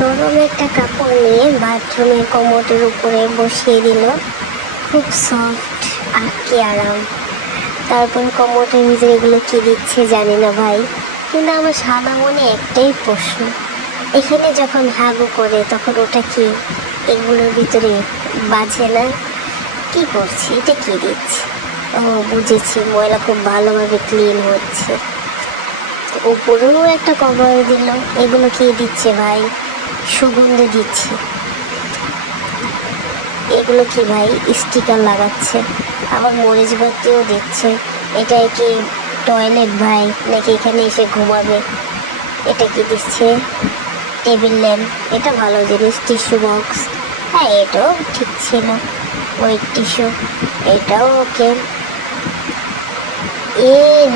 নরম একটা কাপড় নিয়ে বাথরুমের কমোডের উপরে বসিয়ে দিল। খুব সফট আর কি আরাম। তারপর কমোডের ভিতরে এগুলো কি দিচ্ছে জানি না ভাই, কিন্তু আমার সাদা মনে একটাই প্রশ্ন, এখানে যখন হাগু করে তখন ওটা কি এগুলোর ভিতরে বাজে না? কি করছি, এটা কি দিচ্ছে? ও বুঝেছি, ময়লা খুব ভালোভাবে ক্লিন হচ্ছে। উপরেও একটা কভার দিল। এগুলো কি দিচ্ছে ভাই? সুগন্ধি দিচ্ছে। এগুলো কি ভাই? স্টিকার লাগাচ্ছে, আবার মরিচ বাতিও দিচ্ছে। এটা কি টয়লেট ভাই, নাকি এখানে এসে ঘুমাবে? এটা কি দিচ্ছে? টেবিল ল্যাম্প, এটা ভালো জিনিস। টিস্যু বক্স, হ্যাঁ এটাও ঠিক ছিল। ওয়েট টিস্যু, এটাও ওকে। এর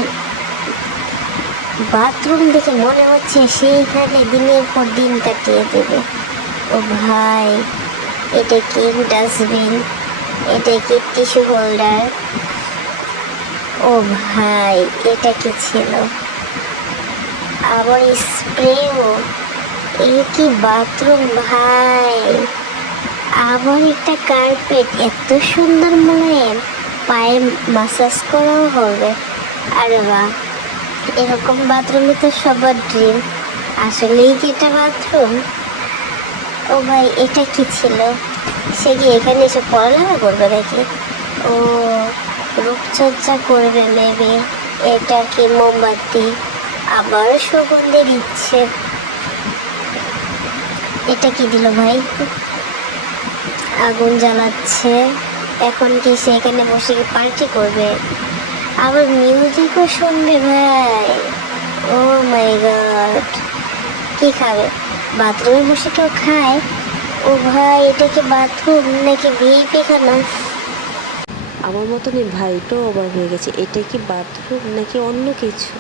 বাথরুম দেখে মনে হচ্ছে সেইখানে দিনের পর দিন কাটিয়ে দেবে। ও ভাই, এটা কি ডাস্টবিন? এটা কি টিস্যু হোল্ডার? ও ভাই, এটা কি ছিল? আবার স্প্রেও। এই কি বাথরুম ভাই! আবার একটা কার্পেট, এত সুন্দর মোলায়েম, পায়ে মাসাজ করাও হবে। আরে বাহ, এরকম বাথরুমে তো সবার ড্রিম। আসলেই কি এটা বাথরুম? ও ভাই, এটা কি ছিল? সে কি এখানে এসে পড়ালেখা করবে নাকি? ও, রূপচর্চা করবে মেবি। এটা কি মোমবাতি? আবার সুগন্ধি দিচ্ছে। এটা কি দিল ভাই? আগুন জ্বালাচ্ছে। এখন কি সেখানে বসে কি পার্টি করবে? আবার মিউজিকও শুনবে ভাই। ও মাই গড, কি খাবে? বাথরুমে বসে কেউ খায়? ও ভাই, এটা কি বাথরুম নাকি ভিআইপি খানা? আমার মতনই ভাইটাও অবাক হয়ে গেছে, এটা কি বাথরুম নাকি অন্য কিছু।